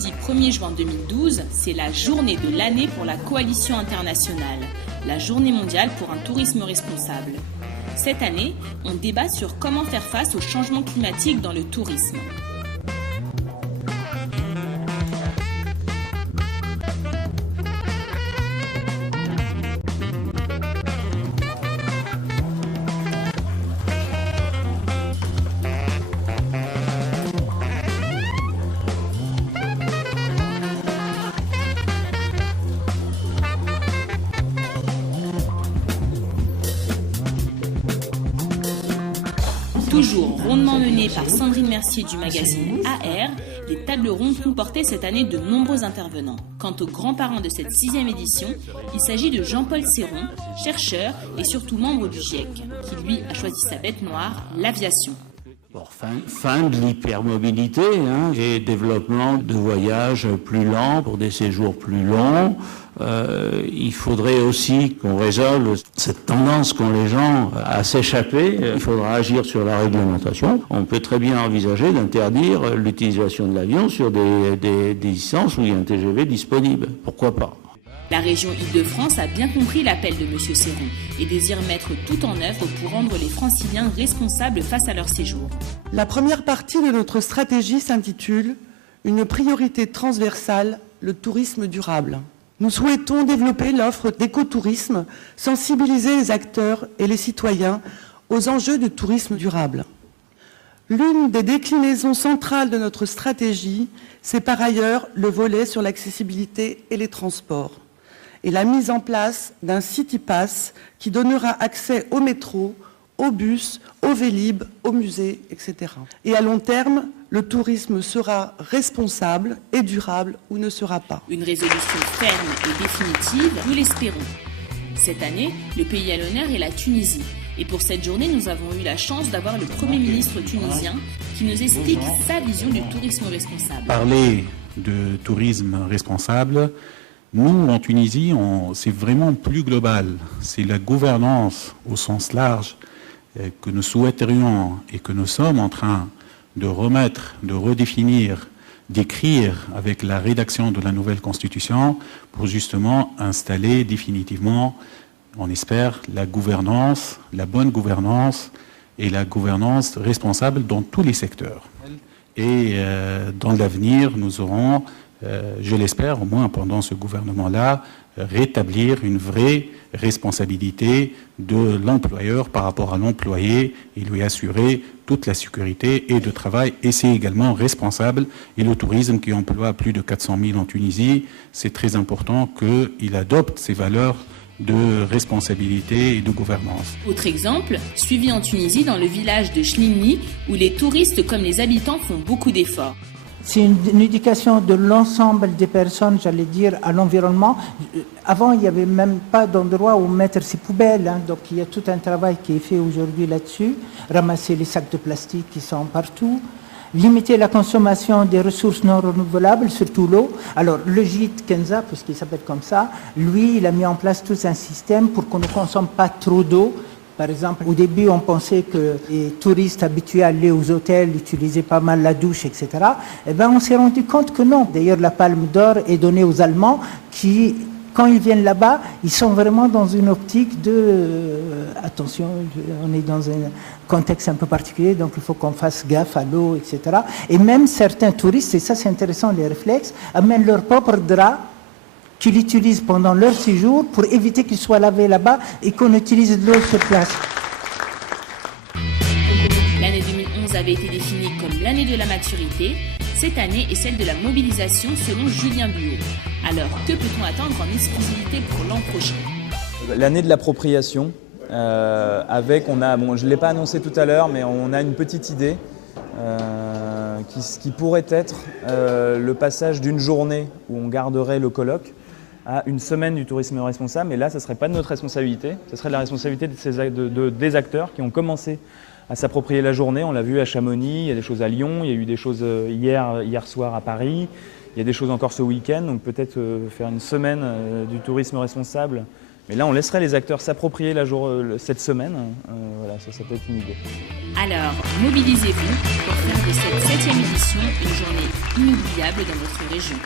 jeudi 1er juin 2012, c'est la journée de l'année pour la coalition internationale, la journée mondiale pour un tourisme responsable. Cette année, on débat sur comment faire face au changement climatique dans le tourisme. Toujours rondement menée par Sandrine Mercier du magazine AR, les tables rondes comportaient cette année de nombreux intervenants. Quant aux grands-parents de cette 6e édition, il s'agit de Jean-Paul Serron, chercheur et surtout membre du GIEC, qui lui a choisi sa bête noire, l'aviation. Fin de l'hypermobilité et développement de voyages plus lents pour des séjours plus longs. Il faudrait aussi qu'on résolve cette tendance qu'ont les gens à s'échapper. Il faudra agir sur la réglementation. On peut très bien envisager d'interdire l'utilisation de l'avion sur des distances où il y a un TGV disponible. Pourquoi pas ? La région Île-de-France a bien compris l'appel de M. Serron et désire mettre tout en œuvre pour rendre les Franciliens responsables face à leur séjour. La première partie de notre stratégie s'intitule « Une priorité transversale, le tourisme durable ». Nous souhaitons développer l'offre d'écotourisme, sensibiliser les acteurs et les citoyens aux enjeux du tourisme durable. L'une des déclinaisons centrales de notre stratégie, c'est par ailleurs le volet sur l'accessibilité et les transports, et la mise en place d'un City Pass qui donnera accès au métro, au bus, au Vélib, au musée, etc. Et à long terme, le tourisme sera responsable et durable ou ne sera pas. Une résolution ferme et définitive, nous l'espérons. Cette année, le pays à l'honneur est la Tunisie. Et pour cette journée, nous avons eu la chance d'avoir le Premier ministre tunisien qui nous explique sa vision du tourisme responsable. Parler de tourisme responsable, nous, en Tunisie, c'est vraiment plus global. C'est la gouvernance au sens large que nous souhaiterions et que nous sommes en train de remettre, de redéfinir, d'écrire avec la rédaction de la nouvelle Constitution pour justement installer définitivement, on espère, la gouvernance, la bonne gouvernance et la gouvernance responsable dans tous les secteurs. Et dans l'avenir, nous aurons, je l'espère, au moins pendant ce gouvernement-là, rétablir une vraie responsabilité de l'employeur par rapport à l'employé et lui assurer toute la sécurité et de travail. Et c'est également responsable. Et le tourisme qui emploie plus de 400 000 en Tunisie, c'est très important qu'il adopte ces valeurs de responsabilité et de gouvernance. Autre exemple, suivi en Tunisie dans le village de Chnilni, où les touristes comme les habitants font beaucoup d'efforts. C'est une éducation de l'ensemble des personnes, j'allais dire, à l'environnement. Avant, il n'y avait même pas d'endroit où mettre ses poubelles. Donc, il y a tout un travail qui est fait aujourd'hui là-dessus. Ramasser les sacs de plastique qui sont partout. Limiter la consommation des ressources non renouvelables, surtout l'eau. Alors, le gîte Kenza, puisqu'il s'appelle comme ça, lui, il a mis en place tout un système pour qu'on ne consomme pas trop d'eau. Par exemple, au début, on pensait que les touristes habitués à aller aux hôtels utilisaient pas mal la douche, etc. Eh bien, on s'est rendu compte que non. D'ailleurs, la Palme d'Or est donnée aux Allemands qui, quand ils viennent là-bas, ils sont vraiment dans une optique de... attention, on est dans un contexte un peu particulier, donc il faut qu'on fasse gaffe à l'eau, etc. Et même certains touristes, et ça c'est intéressant, les réflexes, amènent leur propre drap qu'ils utilisent pendant leur séjour pour éviter qu'ils soient lavés là-bas et qu'on utilise de l'eau sur place. L'année 2011 avait été définie comme l'année de la maturité. Cette année est celle de la mobilisation selon Julien Buot. Alors, que peut-on attendre en exclusivité pour l'an prochain ? L'année de l'appropriation, je ne l'ai pas annoncé tout à l'heure, mais on a une petite idée qui pourrait être le passage d'une journée où on garderait le colloque à une semaine du tourisme responsable. Mais là, ce ne serait pas de notre responsabilité, ce serait de la responsabilité des acteurs qui ont commencé à s'approprier la journée. On l'a vu à Chamonix, il y a des choses à Lyon, il y a eu des choses hier soir à Paris, il y a des choses encore ce week-end, donc peut-être faire une semaine du tourisme responsable. Mais là, on laisserait les acteurs s'approprier cette semaine. Voilà, ça peut être une idée. Alors, mobilisez-vous pour faire de cette 7e édition une journée inoubliable dans votre région.